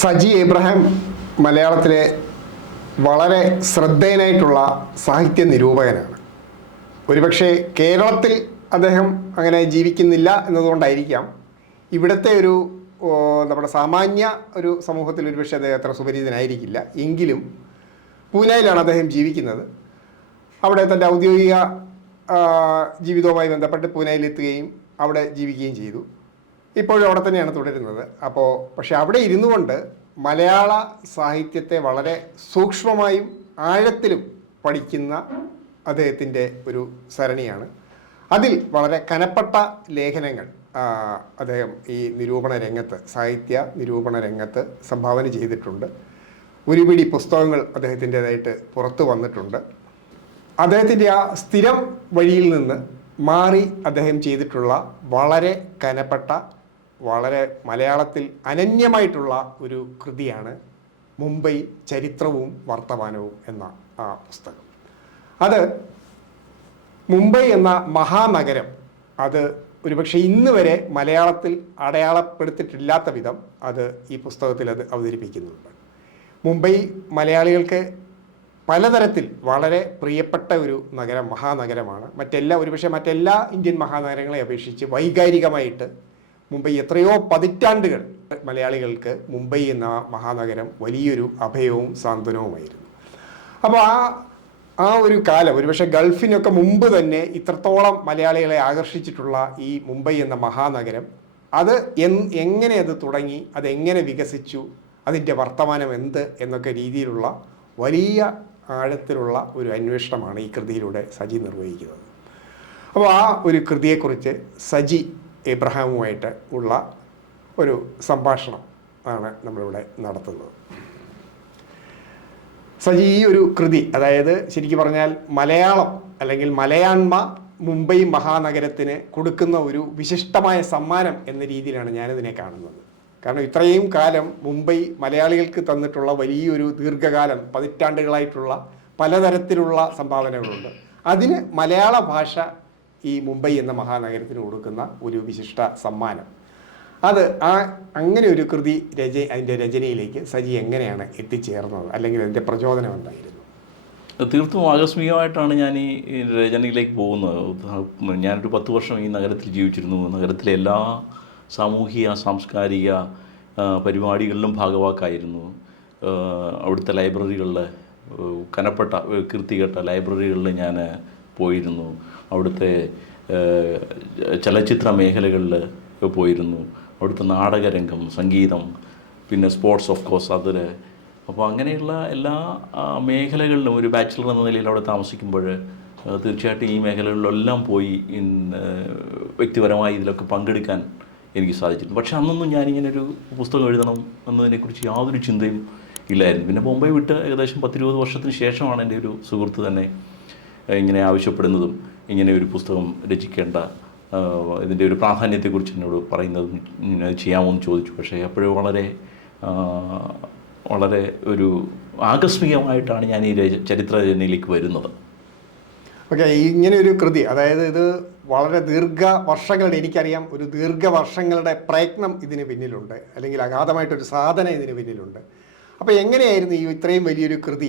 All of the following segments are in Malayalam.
സജി എബ്രഹാം മലയാളത്തിലെ വളരെ ശ്രദ്ധേയനായിട്ടുള്ള സാഹിത്യ നിരൂപകനാണ്. ഒരുപക്ഷെ കേരളത്തിൽ അദ്ദേഹം അങ്ങനെ ജീവിക്കുന്നില്ല എന്നതുകൊണ്ടായിരിക്കാം ഇവിടുത്തെ ഒരു നമ്മുടെ സാമാന്യ ഒരു സമൂഹത്തിൽ ഒരുപക്ഷെ അദ്ദേഹം അത്ര സുപരിചിതനായിരിക്കില്ല. എങ്കിലും പൂനെയിലാണ് അദ്ദേഹം ജീവിക്കുന്നത്. അവിടെ തൻ്റെ ഔദ്യോഗിക ജീവിതവുമായി ബന്ധപ്പെട്ട് പൂനെയിലെത്തുകയും അവിടെ ജീവിക്കുകയും ചെയ്തു. ഇപ്പോഴും അവിടെ തന്നെയാണ് തുടരുന്നത്. പക്ഷെ അവിടെ ഇരുന്നു കൊണ്ട് മലയാള സാഹിത്യത്തെ വളരെ സൂക്ഷ്മമായും ആഴത്തിലും പഠിക്കുന്ന അദ്ദേഹത്തിൻ്റെ ഒരു സരണിയാണ്. അതിൽ വളരെ കനപ്പെട്ട ലേഖനങ്ങൾ അദ്ദേഹം ഈ നിരൂപണ രംഗത്ത്, സാഹിത്യ നിരൂപണ രംഗത്ത് സംഭാവന ചെയ്തിട്ടുണ്ട്. ഒരുപിടി പുസ്തകങ്ങൾ അദ്ദേഹത്തിൻ്റെതായിട്ട് പുറത്തു വന്നിട്ടുണ്ട്. അദ്ദേഹത്തിൻ്റെ ആ സ്ഥിരം വഴിയിൽ നിന്ന് മാറി അദ്ദേഹം ചെയ്തിട്ടുള്ള വളരെ കനപ്പെട്ട, വളരെ മലയാളത്തിൽ അനന്യമായിട്ടുള്ള ഒരു കൃതിയാണ് മുംബൈ ചരിത്രവും വർത്തമാനവും എന്ന ആ പുസ്തകം. അത് മുംബൈ എന്ന മഹാനഗരം, അത് ഒരുപക്ഷെ ഇന്ന് വരെ മലയാളത്തിൽ അടയാളപ്പെടുത്തിയിട്ടില്ലാത്ത വിധം അത് ഈ പുസ്തകത്തിൽ അത് അവതരിപ്പിക്കുന്നുണ്ട്. മുംബൈ മലയാളികൾക്ക് പലതരത്തിൽ വളരെ പ്രിയപ്പെട്ട ഒരു നഗരം, മഹാനഗരമാണ്. ഒരുപക്ഷെ മറ്റെല്ലാ ഇന്ത്യൻ മഹാനഗരങ്ങളെ അപേക്ഷിച്ച് വൈകാരികമായിട്ട് മുംബൈ എത്രയോ പതിറ്റാണ്ടുകൾ മലയാളികൾക്ക് മുംബൈ എന്ന മഹാനഗരം വലിയൊരു അഭയവും സാന്ത്വനവുമായിരുന്നു. അപ്പോൾ ആ ഒരു കാലം, ഒരുപക്ഷെ ഗൾഫിനൊക്കെ മുമ്പ് തന്നെ ഇത്രത്തോളം മലയാളികളെ ആകർഷിച്ചിട്ടുള്ള ഈ മുംബൈ എന്ന മഹാനഗരം, അത് എങ്ങനെ അത് തുടങ്ങി, അതെങ്ങനെ വികസിച്ചു, അതിൻ്റെ വർത്തമാനം എന്ത് എന്നൊക്കെ രീതിയിലുള്ള വലിയ ആഴത്തിലുള്ള ഒരു അന്വേഷണമാണ് ഈ കൃതിയിലൂടെ സജി നിർവഹിക്കുന്നത്. അപ്പോൾ ആ ഒരു കൃതിയെക്കുറിച്ച് സജി എബ്രഹാമുമായിട്ട് ഉള്ള ഒരു സംഭാഷണം ആണ് നമ്മളിവിടെ നടത്തുന്നത്. സജി, ഈ ഒരു കൃതി, അതായത് ശരിക്കും പറഞ്ഞാൽ മലയാളം അല്ലെങ്കിൽ മലയാണ്മ മുംബൈ മഹാനഗരത്തിന് കൊടുക്കുന്ന ഒരു വിശിഷ്ടമായ സമ്മാനം എന്ന രീതിയിലാണ് ഞാനിതിനെ കാണുന്നത്. കാരണം ഇത്രയും കാലം മുംബൈ മലയാളികൾക്ക് തന്നിട്ടുള്ള വലിയൊരു ദീർഘകാലം, പതിറ്റാണ്ടുകളായിട്ടുള്ള പലതരത്തിലുള്ള സംഭാവനകളുണ്ട്. അതിന് മലയാള ഭാഷ ഈ മുംബൈ എന്ന മഹാനഗരത്തിന് കൊടുക്കുന്ന ഒരു വിശിഷ്ട സമ്മാനം, അത് അങ്ങനെ ഒരു കൃതി അതിൻ്റെ രചനയിലേക്ക് സജി എങ്ങനെയാണ് എത്തിച്ചേർന്നത്, അല്ലെങ്കിൽ അതിൻ്റെ പ്രചോദനം എന്തായിരുന്നു? തീർത്തും ആകസ്മികമായിട്ടാണ് ഞാൻ ഈ രചനയിലേക്ക് പോകുന്നത്. ഞാനൊരു 10 വർഷം ഈ നഗരത്തിൽ ജീവിച്ചിരുന്നു. നഗരത്തിലെ എല്ലാ സാമൂഹിക സാംസ്കാരിക പരിപാടികളിലും ഭാഗവാക്കായിരുന്നു. അവിടുത്തെ ലൈബ്രറികളിൽ, കനപ്പെട്ട കീർത്തികെട്ട ലൈബ്രറികളിൽ ഞാൻ പോയിരുന്നു. അവിടുത്തെ ചലച്ചിത്ര മേഖലകളിൽ പോയിരുന്നു. അവിടുത്തെ നാടകരംഗം, സംഗീതം, പിന്നെ സ്പോർട്സ് ഓഫ് കോഴ്സ് അതിൽ. അപ്പോൾ അങ്ങനെയുള്ള എല്ലാ മേഖലകളിലും ഒരു ബാച്ചിലർ എന്ന നിലയിൽ അവിടെ താമസിക്കുമ്പോൾ തീർച്ചയായിട്ടും ഈ മേഖലകളിലെല്ലാം പോയി വ്യക്തിപരമായി ഇതിലൊക്കെ പങ്കെടുക്കാൻ എനിക്ക് സാധിച്ചിരുന്നു. പക്ഷെ അന്നൊന്നും ഞാനിങ്ങനൊരു പുസ്തകം എഴുതണം എന്നതിനെക്കുറിച്ച് യാതൊരു ചിന്തയും ഇല്ലായിരുന്നു. പിന്നെ മുംബൈ വിട്ട് ഏകദേശം 10-20 വർഷത്തിന് ശേഷമാണ് എൻ്റെ ഒരു സുഹൃത്ത് തന്നെ ഇങ്ങനെ ആവശ്യപ്പെടുന്നതും ഇങ്ങനെ ഒരു പുസ്തകം രചിക്കേണ്ട ഇതിൻ്റെ ഒരു പ്രാധാന്യത്തെക്കുറിച്ച് എന്നോട് പറയുന്നതും ചെയ്യാമോ എന്ന് ചോദിച്ചു. പക്ഷേ അപ്പോഴും വളരെ ഒരു ആകസ്മികമായിട്ടാണ് ഞാൻ ഈ ചരിത്ര രചനയിലേക്ക് വരുന്നത്. ഓക്കെ, ഇങ്ങനെ ഒരു കൃതി, അതായത് ഇത് വളരെ എനിക്കറിയാം, ഒരു ദീർഘവർഷങ്ങളുടെ പ്രയത്നം ഇതിന് പിന്നിലുണ്ട്, അല്ലെങ്കിൽ അഗാധമായിട്ടൊരു സാധന ഇതിന് പിന്നിലുണ്ട്. അപ്പോൾ എങ്ങനെയായിരുന്നു ഈ ഇത്രയും വലിയൊരു കൃതി?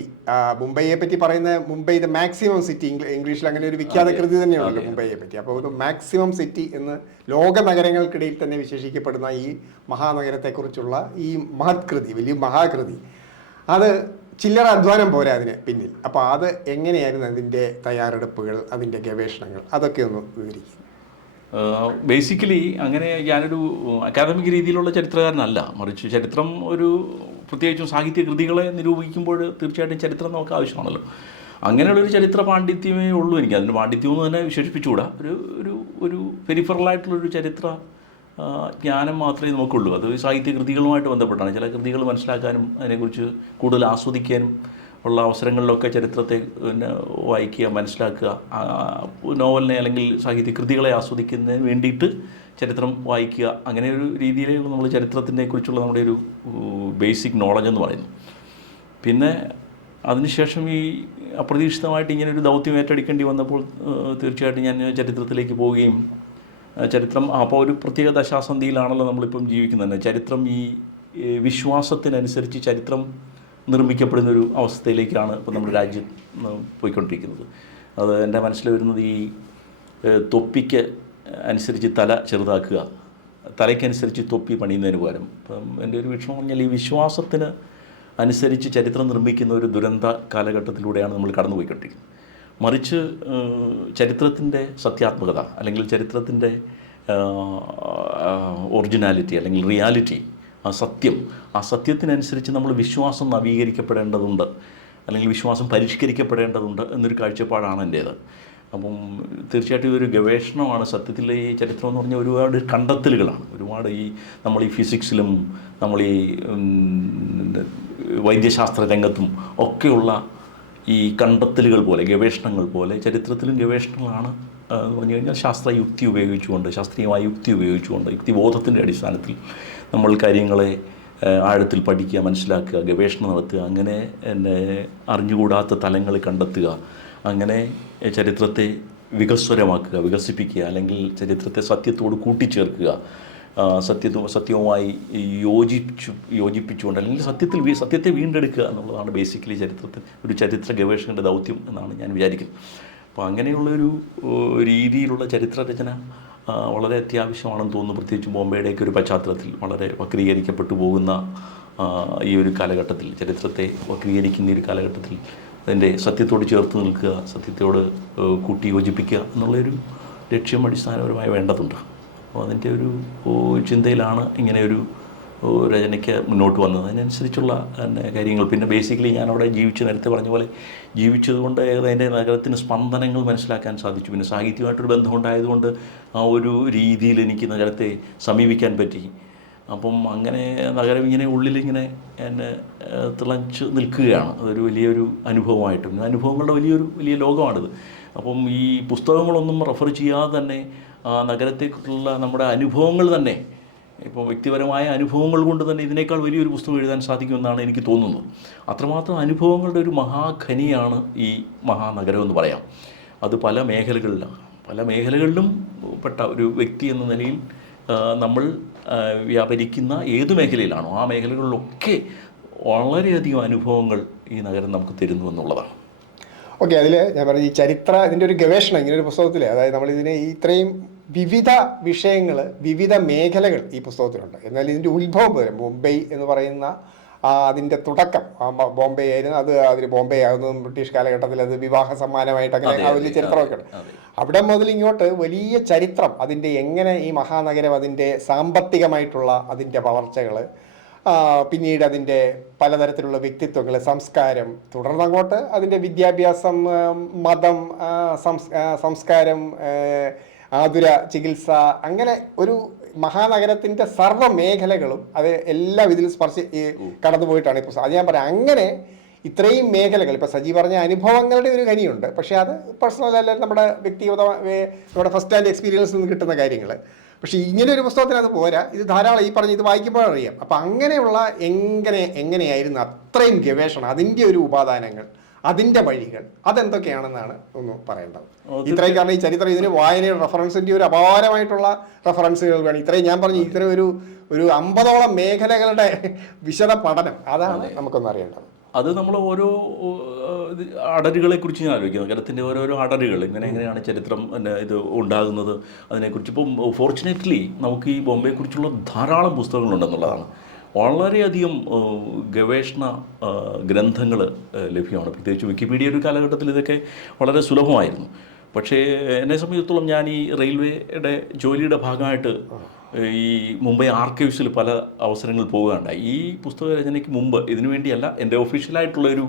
മുംബൈയെ പറ്റി പറയുന്ന മുംബൈ ദ മാക്സിമം സിറ്റി, ഇംഗ്ലീഷിൽ അങ്ങനെ ഒരു വിഖ്യാത കൃതി തന്നെയുണ്ട് മുംബൈയെ പറ്റി. അപ്പോൾ ഒരു മാക്സിമം സിറ്റി എന്ന് ലോക നഗരങ്ങൾക്കിടയിൽ തന്നെ വിശേഷിക്കപ്പെടുന്ന ഈ മഹാനഗരത്തെക്കുറിച്ചുള്ള ഈ മഹത് കൃതി, വലിയ മഹാകൃതി, അത് ചില്ലറ അധ്വാനം പോരാ അതിന് പിന്നിൽ. അപ്പോൾ അത് എങ്ങനെയായിരുന്നു അതിൻ്റെ തയ്യാറെടുപ്പുകൾ, അതിൻ്റെ ഗവേഷണങ്ങൾ, അതൊക്കെ ഒന്ന് വിവരിക്കും. ബേസിക്കലി അങ്ങനെ ഞാനൊരു അക്കാദമിക് രീതിയിലുള്ള ചരിത്രകാരനല്ല, മറിച്ച് ചരിത്രം പ്രത്യേകിച്ചും സാഹിത്യ കൃതികളെ നിരൂപിക്കുമ്പോൾ തീർച്ചയായിട്ടും ചരിത്രം നമുക്ക് ആവശ്യമാണല്ലോ. അങ്ങനെയുള്ളൊരു ചരിത്ര പാണ്ഡിത്യമേ ഉള്ളൂ എനിക്ക്. അതിന് പാണ്ഡിത്യമെന്ന് തന്നെ വിശേഷിപ്പിച്ചുകൂടാ. ഒരു പെരിഫറലായിട്ടുള്ളൊരു ചരിത്ര ജ്ഞാനം മാത്രമേ നമുക്കുള്ളൂ. അത് സാഹിത്യ കൃതികളുമായിട്ട് ബന്ധപ്പെട്ടാണ്. ചില കൃതികൾ മനസ്സിലാക്കാനും അതിനെക്കുറിച്ച് കൂടുതൽ ആസ്വദിക്കാനും ഉള്ള അവസരങ്ങളിലൊക്കെ ചരിത്രത്തെ വായിക്കുക, മനസ്സിലാക്കുക, നോവലിനെ അല്ലെങ്കിൽ സാഹിത്യ കൃതികളെ ആസ്വദിക്കുന്നതിന് വേണ്ടിയിട്ട് ചരിത്രം വായിക്കുക, അങ്ങനെ ഒരു രീതിയിലുള്ള നമ്മൾ ചരിത്രത്തിനെ കുറിച്ചുള്ള നമ്മുടെ ഒരു ബേസിക് നോളജ് എന്ന് പറയുന്നു. പിന്നെ അതിനുശേഷം ഈ അപ്രതീക്ഷിതമായിട്ട് ഇങ്ങനെ ഒരു ദൗത്യം ഏറ്റെടുക്കേണ്ടി വന്നപ്പോൾ തീർച്ചയായിട്ടും ഞാൻ ചരിത്രത്തിലേക്ക് പോവുകയും ചരിത്രം അപ്പോൾ ഒരു പ്രത്യേക ദശാസന്ധിയിലാണല്ലോ നമ്മളിപ്പം ജീവിക്കുന്നത്. ചരിത്രം ഈ വിശ്വാസത്തിനനുസരിച്ച് ചരിത്രം നിർമ്മിക്കപ്പെടുന്നൊരു അവസ്ഥയിലേക്കാണ് ഇപ്പോൾ നമ്മുടെ രാജ്യം പോയിക്കൊണ്ടിരിക്കുന്നത്. അത് എൻ്റെ മനസ്സിൽ വരുന്നത് ഈ തൊപ്പിക്ക് അനുസരിച്ച് തല ചെറുതാക്കുക, തലയ്ക്കനുസരിച്ച് തൊപ്പി പണിയുന്നതിന് പകരം ഇപ്പം എൻ്റെ ഒരു വീക്ഷണം പറഞ്ഞാൽ ഈ വിശ്വാസത്തിന് അനുസരിച്ച് ചരിത്രം നിർമ്മിക്കുന്ന ഒരു ദുരന്ത കാലഘട്ടത്തിലൂടെയാണ് നമ്മൾ കടന്നുപോയിക്കൊണ്ടിരിക്കുന്നത്. മറിച്ച് ചരിത്രത്തിൻ്റെ സത്യാത്മകത അല്ലെങ്കിൽ ചരിത്രത്തിൻ്റെ ഒറിജിനാലിറ്റി അല്ലെങ്കിൽ റിയാലിറ്റി, ആ സത്യത്തിനനുസരിച്ച് നമ്മൾ വിശ്വാസം നവീകരിക്കപ്പെടേണ്ടതുണ്ട് അല്ലെങ്കിൽ വിശ്വാസം പരിഷ്കരിക്കപ്പെടേണ്ടതുണ്ട് എന്നൊരു കാഴ്ചപ്പാടാണ് എൻ്റേത്. അപ്പം തീർച്ചയായിട്ടും ഇതൊരു ഗവേഷണമാണ്. സത്യത്തിൽ ഈ ചരിത്രം എന്ന് പറഞ്ഞാൽ ഒരുപാട് കണ്ടെത്തലുകളാണ്. ഒരുപാട് നമ്മൾ ഈ ഫിസിക്സിലും നമ്മൾ ഈ വൈദ്യശാസ്ത്ര രംഗത്തും ഒക്കെയുള്ള ഈ കണ്ടെത്തലുകൾ പോലെ, ഗവേഷണങ്ങൾ പോലെ ചരിത്രത്തിലും ഗവേഷണങ്ങളാണ് എന്ന് പറഞ്ഞു കഴിഞ്ഞാൽ ശാസ്ത്രയുക്തി ഉപയോഗിച്ചുകൊണ്ട്, ശാസ്ത്രീയമായ യുക്തി ഉപയോഗിച്ചുകൊണ്ട്, യുക്തിബോധത്തിൻ്റെ അടിസ്ഥാനത്തിൽ നമ്മൾ കാര്യങ്ങളെ ആഴത്തിൽ പഠിക്കുക, മനസ്സിലാക്കുക, ഗവേഷണം നടത്തുക, അങ്ങനെ അറിഞ്ഞുകൂടാത്ത തലങ്ങൾ കണ്ടെത്തുക, അങ്ങനെ ചരിത്രത്തെ വികസ്വരമാക്കുക, വികസിപ്പിക്കുക, അല്ലെങ്കിൽ ചരിത്രത്തെ സത്യത്തോട് കൂട്ടിച്ചേർക്കുക, സത്യവുമായി യോജിപ്പിച്ചുകൊണ്ട് അല്ലെങ്കിൽ സത്യത്തെ വീണ്ടെടുക്കുക എന്നുള്ളതാണ് ബേസിക്കലി ഒരു ചരിത്ര ഗവേഷകൻ്റെ ദൗത്യം എന്നാണ് ഞാൻ വിചാരിക്കുന്നത്. അപ്പോൾ അങ്ങനെയുള്ളൊരു രീതിയിലുള്ള ചരിത്രരചന വളരെ അത്യാവശ്യമാണെന്ന് തോന്നുന്നു. പ്രത്യേകിച്ച് ബോംബെയുടെയൊക്കെ ഒരു പശ്ചാത്തലത്തിൽ വളരെ വക്രീകരിക്കപ്പെട്ടു പോകുന്ന ഈ ഒരു കാലഘട്ടത്തിൽ, ചരിത്രത്തെ വക്രീകരിക്കുന്ന ഒരു കാലഘട്ടത്തിൽ അതിൻ്റെ സത്യത്തോട് ചേർത്ത് നിൽക്കുക, സത്യത്തോട് കൂട്ടി യോജിപ്പിക്കുക എന്നുള്ളൊരു ലക്ഷ്യം അടിസ്ഥാനപരമായി വേണ്ടതുണ്ട്. അപ്പോൾ അതിൻ്റെ ഒരു ചിന്തയിലാണ് ഇങ്ങനെയൊരു രചനയ്ക്ക് മുന്നോട്ട് വന്നത്. അതിനനുസരിച്ചുള്ള കാര്യങ്ങൾ, പിന്നെ ബേസിക്കലി ഞാനവിടെ നേരത്തെ പറഞ്ഞ പോലെ ജീവിച്ചതുകൊണ്ട് അതിൻ്റെ നഗരത്തിന് സ്പന്ദനങ്ങൾ മനസ്സിലാക്കാൻ സാധിച്ചു. പിന്നെ സാഹിത്യമായിട്ടൊരു ബന്ധമുണ്ടായതുകൊണ്ട് ആ ഒരു രീതിയിൽ എനിക്ക് നഗരത്തെ സമീപിക്കാൻ പറ്റി. അപ്പം അങ്ങനെ നഗരം ഇങ്ങനെ ഉള്ളിലിങ്ങനെ എന്നെ തിളച്ച് നിൽക്കുകയാണ്. അതൊരു വലിയൊരു അനുഭവമായിട്ടും, അനുഭവങ്ങളുടെ വലിയ ലോകമാണിത്. അപ്പം ഈ പുസ്തകങ്ങളൊന്നും റെഫർ ചെയ്യാതെ തന്നെ നഗരത്തെക്കുറിച്ചുള്ള നമ്മുടെ അനുഭവങ്ങൾ തന്നെ, ഇപ്പോൾ വ്യക്തിപരമായ അനുഭവങ്ങൾ കൊണ്ട് തന്നെ ഇതിനേക്കാൾ വലിയൊരു പുസ്തകം എഴുതാൻ സാധിക്കുമെന്നാണ് എനിക്ക് തോന്നുന്നത്. അത്രമാത്രം അനുഭവങ്ങളുടെ ഒരു മഹാഖനിയാണ് ഈ മഹാനഗരം എന്ന് പറയാം. അത് പല മേഖലകളിലും പെട്ട ഒരു വ്യക്തി എന്ന നിലയിൽ നമ്മൾ വ്യാപരിക്കുന്ന ഏത് മേഖലയിലാണോ ആ മേഖലകളിലൊക്കെ വളരെയധികം അനുഭവങ്ങൾ ഈ നഗരം നമുക്ക് തരുന്നു എന്നുള്ളതാണ്. ഓക്കെ, അതിൽ ഞാൻ പറഞ്ഞ ഈ ഇതിൻ്റെ ഒരു ഗവേഷണം ഇങ്ങനെ ഒരു പുസ്തകത്തിൽ, അതായത് നമ്മളിതിനെ ഇത്രയും വിവിധ വിഷയങ്ങൾ, വിവിധ മേഖലകൾ ഈ പുസ്തകത്തിലുണ്ട്. എന്നാൽ ഇതിൻ്റെ ഉത്ഭവം വരെ ബോംബെ എന്ന് പറയുന്ന അതിൻ്റെ തുടക്കം ബോംബെ ആയിരുന്നു. അതിൽ ബോംബെ ആകുന്നതും ബ്രിട്ടീഷ് കാലഘട്ടത്തിൽ അത് വിവാഹ സമ്മാനമായിട്ട് അങ്ങനെ ആ വലിയ ചരിത്രമൊക്കെ ഉണ്ട്. അവിടെ മുതൽ ഇങ്ങോട്ട് വലിയ ചരിത്രം, അതിൻ്റെ എങ്ങനെ ഈ മഹാനഗരം അതിൻ്റെ സാമ്പത്തികമായിട്ടുള്ള അതിൻ്റെ വളർച്ചകൾ, പിന്നീട് അതിൻ്റെ പലതരത്തിലുള്ള വ്യക്തിത്വങ്ങൾ, സംസ്കാരം, തുടർന്നങ്ങോട്ട് അതിൻ്റെ വിദ്യാഭ്യാസം, മതം, സംസ്കാരം, ആതുര ചികിത്സ, അങ്ങനെ ഒരു മഹാനഗരത്തിൻ്റെ സർവ്വ മേഖലകളും അത് എല്ലാം ഇതിൽ കടന്നു പോയിട്ടാണ് ഈ പുസ്തകം. അത് ഞാൻ പറയാം, അങ്ങനെ ഇത്രയും മേഖലകൾ, ഇപ്പോൾ സജി പറഞ്ഞ അനുഭവങ്ങളുടെ ഒരു ഖനിയുണ്ട്. പക്ഷേ അത് പേഴ്സണൽ അല്ല, നമ്മുടെ വ്യക്തിഗത, നമ്മുടെ ഫസ്റ്റ് ഹാൻഡ് എക്സ്പീരിയൻസിൽ നിന്ന് കിട്ടുന്ന കാര്യങ്ങൾ. പക്ഷേ ഇങ്ങനെ ഒരു പുസ്തകത്തിന് അത് പോരാ. ഇത് ധാരാളം, ഈ പറഞ്ഞ് ഇത് വായിക്കുമ്പോഴറിയാം. അപ്പം അങ്ങനെയുള്ള എങ്ങനെയായിരുന്നു അത്രയും ഗവേഷണം, അതിൻ്റെ ഒരു ഉപാദാനങ്ങൾ, അതിൻ്റെ വഴികൾ, അതെന്തൊക്കെയാണെന്നാണ് ഒന്ന് പറയേണ്ടത്. ഇത്രയും, കാരണം ഈ ചരിത്രം ഇതിന് വായനയുടെ റെഫറൻസിൻ്റെ ഒരു അപാരമായിട്ടുള്ള റെഫറൻസുകൾ വേണം. ഇത്രയും ഞാൻ പറഞ്ഞു, ഇത്രയും ഒരു 50ഓളം മേഖലകളുടെ വിശദ പഠനം, അതാണ് നമുക്കൊന്ന് അറിയേണ്ടത്. അത് നമ്മൾ ഓരോ അടരുകളെ കുറിച്ച് ഞാൻ ആലോചിക്കുന്നു. നഗരത്തിൻ്റെ ഓരോരോ അടരുകൾ, എങ്ങനെയാണ് ചരിത്രം ഇത് ഉണ്ടാകുന്നത് അതിനെക്കുറിച്ച്. ഇപ്പം ഫോർച്ചുനേറ്റ്ലി നമുക്ക് ഈ ബോംബെയെക്കുറിച്ചുള്ള ധാരാളം പുസ്തകങ്ങളുണ്ടെന്നുള്ളതാണ്. വളരെയധികം ഗവേഷണ ഗ്രന്ഥങ്ങൾ ലഭ്യമാണ്. പ്രത്യേകിച്ച് വിക്കിപീഡിയ ഒരു കാലഘട്ടത്തിൽ ഇതൊക്കെ വളരെ സുലഭമായിരുന്നു. പക്ഷേ എന്നെ സംബന്ധിച്ചിടത്തോളം ഞാൻ ഈ റെയിൽവേയുടെ ജോലിയുടെ ഭാഗമായിട്ട് ഈ മുംബൈ ആർക്കൈവ്സിൽ പല അവസരങ്ങൾ പോവുകയുണ്ടായി. ഈ പുസ്തക രചനയ്ക്ക് മുമ്പ്, ഇതിനു വേണ്ടിയല്ല, എൻ്റെ ഒഫീഷ്യലായിട്ടുള്ളൊരു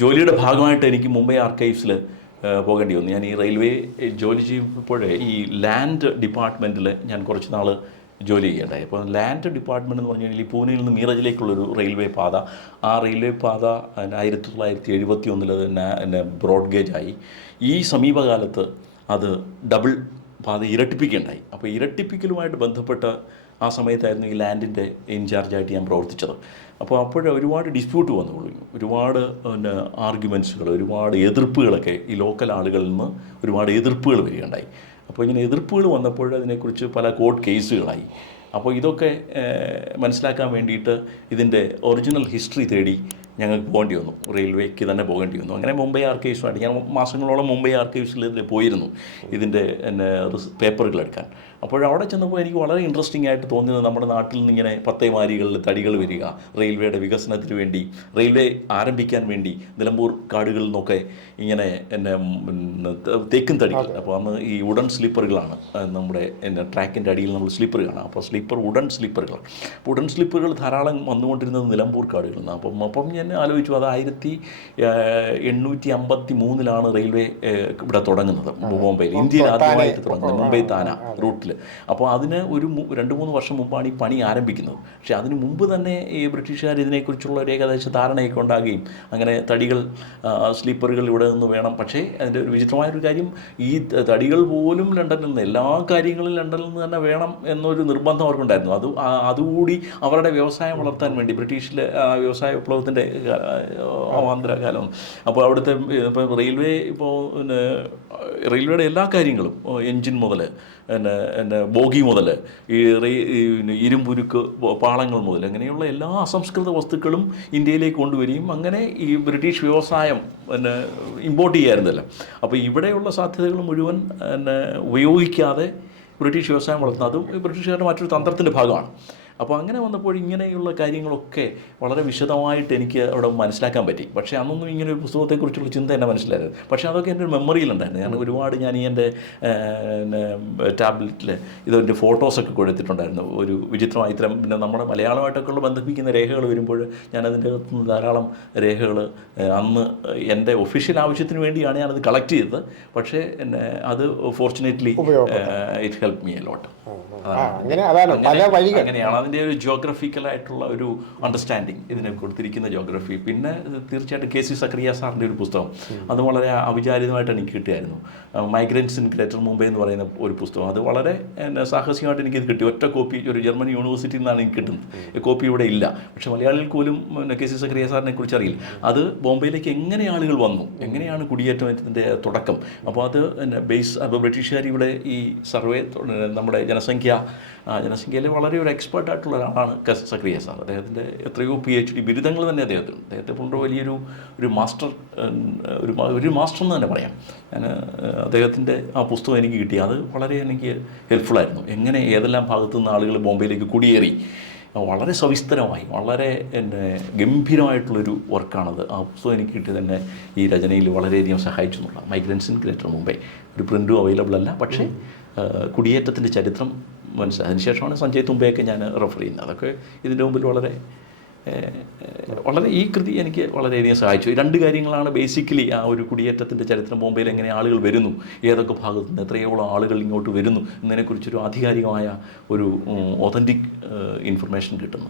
ജോലിയുടെ ഭാഗമായിട്ട് എനിക്ക് മുംബൈ ആർക്കൈവ്സിൽ പോകേണ്ടി വന്നു. ഞാൻ ഈ റെയിൽവേ ജോലി ചെയ്യുമ്പോഴേ ഈ ലാൻഡ് ഡിപ്പാർട്ട്മെൻറ്റിൽ ഞാൻ കുറച്ച് നാൾ ജോലി ചെയ്യേണ്ടായി. അപ്പോൾ ലാൻഡ് ഡിപ്പാർട്ട്മെൻറ്റ് എന്ന് പറഞ്ഞു കഴിഞ്ഞാൽ ഈ പൂനെയിൽ നിന്ന് മീറജിലേക്കുള്ളൊരു റെയിൽവേ പാത, ആ റെയിൽവേ പാത 1971 തന്നെ ബ്രോഡ് ഗേജായി. ഈ സമീപകാലത്ത് അത് ഡബിൾ പാത ഇരട്ടിപ്പിക്കുകയുണ്ടായി. അപ്പോൾ ഇരട്ടിപ്പിക്കലുമായിട്ട് ബന്ധപ്പെട്ട് ആ സമയത്തായിരുന്നു ഈ ലാൻഡിൻ്റെ ഇൻചാർജായിട്ട് ഞാൻ പ്രവർത്തിച്ചത്. അപ്പോൾ ഒരുപാട് ഡിസ്പ്യൂട്ട് വന്നുകൊള്ളു, ഒരുപാട് ആർഗ്യുമെൻറ്റ്സുകൾ, ഒരുപാട് എതിർപ്പുകളൊക്കെ ഈ ലോക്കൽ ആളുകളിൽ നിന്ന് ഒരുപാട് എതിർപ്പുകൾ വരികയുണ്ടായി. അപ്പോൾ ഇങ്ങനെ എതിർപ്പുകൾ വന്നപ്പോൾ അതിനെക്കുറിച്ച് പല കോർട്ട് കേസുകളായി. അപ്പോൾ ഇതൊക്കെ മനസ്സിലാക്കാൻ വേണ്ടിയിട്ട് ഇതിൻ്റെ ഒറിജിനൽ ഹിസ്റ്ററി തേടി ഞങ്ങൾക്ക് പോകേണ്ടി വന്നു, റെയിൽവേക്ക് തന്നെ പോകേണ്ടി വന്നു. അങ്ങനെ മുംബൈ ആർക്കൈവ്സുമായിട്ട് ഞാൻ മാസങ്ങളോളം മുംബൈ ആർക്കൈവ്സിൽ പോയിരുന്നു ഇതിൻ്റെ പേപ്പറുകളെടുക്കാൻ. അപ്പോഴവിടെ ചെന്നപ്പോൾ എനിക്ക് വളരെ ഇൻട്രസ്റ്റിംഗ് ആയിട്ട് തോന്നിയത് നമ്മുടെ നാട്ടിൽ നിന്ന് ഇങ്ങനെ പത്തേമാരികളിൽ തടികൾ വരിക, റെയിൽവേയുടെ വികസനത്തിന് വേണ്ടി, റെയിൽവേ ആരംഭിക്കാൻ വേണ്ടി നിലമ്പൂർ കാടുകളിൽ നിന്നൊക്കെ ഇങ്ങനെ തേക്കും തടികൾ. അപ്പോൾ അന്ന് ഈ ഉടൻ സ്ലീപ്പറുകളാണ് നമ്മുടെ ട്രാക്കിൻ്റെ അടിയിൽ നമ്മൾ സ്ലീപ്പർ കാണാം. അപ്പോൾ ഉടൻ സ്ലീപ്പറുകളാണ്. അപ്പോൾ ഉടൻ സ്ലീപ്പറുകൾ ധാരാളം വന്നുകൊണ്ടിരുന്നത് നിലമ്പൂർ കാടുകളിൽ നിന്ന്. അപ്പം ഞാൻ ആലോചിച്ചു, അത് 1853 റെയിൽവേ ഇവിടെ തുടങ്ങുന്നത് ബോംബെയിൽ, ഇന്ത്യയിൽ ആദ്യമായിട്ട് തുടങ്ങുന്നത് മുംബൈ താന റൂട്ടിൽ. അപ്പോൾ അതിന് ഒരു 2-3 വർഷം മുമ്പാണ് ഈ പണി ആരംഭിക്കുന്നത്. പക്ഷേ അതിന് മുമ്പ് തന്നെ ഈ ബ്രിട്ടീഷുകാർ ഇതിനെക്കുറിച്ചുള്ള ഒരു ഏകദേശ ധാരണയൊക്കെ ഉണ്ടാകുകയും അങ്ങനെ തടികൾ സ്ലീപ്പറുകൾ ഇവിടെ നിന്ന് വേണം. പക്ഷേ അതിൻ്റെ ഒരു വിചിത്രമായൊരു കാര്യം, ഈ തടികൾ പോലും ലണ്ടനിൽ നിന്ന്, എല്ലാ കാര്യങ്ങളും ലണ്ടനിൽ നിന്ന് തന്നെ വേണം എന്നൊരു നിർബന്ധം അവർക്കുണ്ടായിരുന്നു. അതുകൂടി അവരുടെ വ്യവസായം വളർത്താൻ വേണ്ടി, ബ്രിട്ടീഷിലെ വ്യവസായ വിപ്ലവത്തിൻ്റെ അവാന്തര കാലം. അപ്പോൾ അവിടുത്തെ ഇപ്പോൾ റെയിൽവേയുടെ എല്ലാ കാര്യങ്ങളും, എൻജിൻ മുതൽ ബോഗി മുതൽ ഈ ഇരുമ്പുരുക്ക് പാളങ്ങൾ മുതൽ അങ്ങനെയുള്ള എല്ലാ അസംസ്കൃത വസ്തുക്കളും ഇന്ത്യയിലേക്ക് കൊണ്ടുവരികയും അങ്ങനെ ഈ ബ്രിട്ടീഷ് വ്യവസായം ഇമ്പോർട്ട് ചെയ്യായിരുന്നല്ലോ. അപ്പോൾ ഇവിടെയുള്ള സാധ്യതകൾ മുഴുവൻ ഉപയോഗിക്കാതെ ബ്രിട്ടീഷ് വ്യവസായം വളർത്തുന്നത് അതും ബ്രിട്ടീഷുകാരുടെ മറ്റൊരു തന്ത്രത്തിൻ്റെ ഭാഗമാണ്. അപ്പോൾ അങ്ങനെ വന്നപ്പോൾ ഇങ്ങനെയുള്ള കാര്യങ്ങളൊക്കെ വളരെ വിശദമായിട്ട് എനിക്ക് അവിടെ മനസ്സിലാക്കാൻ പറ്റി. പക്ഷേ അന്നൊന്നും ഇങ്ങനെ ഒരു പുസ്തകത്തെക്കുറിച്ചുള്ള ചിന്ത എന്നെ മനസ്സിലായിരുന്നു. പക്ഷേ അതൊക്കെ എൻ്റെ ഒരു മെമ്മറിയിലുണ്ടായിരുന്നു. ഞാൻ ഈ എൻ്റെ ടാബ്ലറ്റിൽ ഇതിൻ്റെ ഫോട്ടോസൊക്കെ കൊടുത്തിട്ടുണ്ടായിരുന്നു. ഒരു വിചിത്രമായി ഇത്തരം പിന്നെ നമ്മുടെ മലയാളമായിട്ടൊക്കെയുള്ള ബന്ധിപ്പിക്കുന്ന രേഖകൾ വരുമ്പോൾ ഞാനതിൻ്റെ അകത്തുനിന്ന് ധാരാളം രേഖകൾ അന്ന് എൻ്റെ ഒഫീഷ്യൽ ആവശ്യത്തിന് വേണ്ടിയാണ് ഞാനത് കളക്ട് ചെയ്തത്. പക്ഷേ അത് fortunately it help me a lot. അങ്ങനെയാണ് അതിൻ്റെ ഒരു ജിയോഗ്രഫിക്കലായിട്ടുള്ള ഒരു അണ്ടർസ്റ്റാൻഡിങ് ഇതിനെ കൊടുത്തിരിക്കുന്ന ജിയോഗ്രഫി. പിന്നെ തീർച്ചയായിട്ടും KC സക്കറിയ സാറിൻ്റെ ഒരു പുസ്തകം, അത് വളരെ അവിചാരിതമായിട്ട് എനിക്ക് കിട്ടിയായിരുന്നു. മൈഗ്രൻസ് ഇൻ ഗ്രേറ്റർ മുംബൈ എന്ന് പറയുന്ന ഒരു പുസ്തകം. അത് വളരെ സാഹസികമായിട്ട് എനിക്കിത് കിട്ടി. ഒറ്റ കോപ്പി ഒരു ജർമ്മൻ യൂണിവേഴ്സിറ്റിയിൽ നിന്നാണ് എനിക്ക് കിട്ടുന്നത്. കോപ്പി ഇവിടെ ഇല്ല. പക്ഷേ മലയാളികൾക്ക് പോലും KC സക്കറിയ സാറിനെ കുറിച്ച് അറിയില്ല. അത് ബോംബെയിലേക്ക് എങ്ങനെ ആളുകൾ വന്നു, എങ്ങനെയാണ് കുടിയേറ്റത്തിൻ്റെ തുടക്കം. അപ്പോൾ അത് ബ്രിട്ടീഷുകാർ ഇവിടെ ഈ സർവേ, നമ്മുടെ ജനസംഖ്യയിൽ വളരെ ഒരു എക്സ്പേർട്ടായിട്ടുള്ള ഒരാളാണ് സക്രിയ സാർ. അദ്ദേഹത്തിൻ്റെ എത്രയോ PhD ബിരുദങ്ങൾ തന്നെ അദ്ദേഹത്തെ കൊണ്ട് വലിയൊരു മാസ്റ്റർ എന്ന് തന്നെ പറയാം. അദ്ദേഹത്തിൻ്റെ ആ പുസ്തകം എനിക്ക് കിട്ടി. അത് വളരെ എനിക്ക് ഹെൽപ്ഫുള്ളായിരുന്നു. എങ്ങനെ ഏതെല്ലാം ഭാഗത്തു നിന്ന് ആളുകൾ ബോംബെയിലേക്ക് കുടിയേറി, വളരെ സവിസ്തരമായി, വളരെ ഗംഭീരമായിട്ടുള്ളൊരു വർക്കാണത്. ആ പുസ്തകം എനിക്ക് കിട്ടി തന്നെ ഈ രചനയിൽ വളരെയധികം സഹായിച്ചു എന്നുള്ളത്. മൈഗ്രൻസ് ഇൻ ഗ്രേറ്റർ മുംബൈ ഒരു പ്രിൻറ്റും അവൈലബിൾ അല്ല. പക്ഷേ കുടിയേറ്റത്തിൻ്റെ ചരിത്രം മനസ്സിലായി. അതിനുശേഷമാണ് സഞ്ജയ് തുമ്പയൊക്കെ ഞാൻ റെഫർ ചെയ്യുന്നത്. അതൊക്കെ ഇതിൻ്റെ മുമ്പിൽ വളരെ ഈ കൃതി എനിക്ക് വളരെയധികം സഹായിച്ചു. ഈ 2 കാര്യങ്ങളാണ് ബേസിക്കലി ആ ഒരു കുടിയേറ്റത്തിൻ്റെ ചരിത്രം. ബോംബെയിൽ എങ്ങനെ ആളുകൾ വരുന്നു, ഏതൊക്കെ ഭാഗത്തു നിന്ന് എത്രയോളം ആളുകൾ ഇങ്ങോട്ട് വരുന്നു എന്നതിനെക്കുറിച്ചൊരു ആധികാരികമായ ഒരു ഒതൻറ്റിക് ഇൻഫർമേഷൻ കിട്ടുന്നു.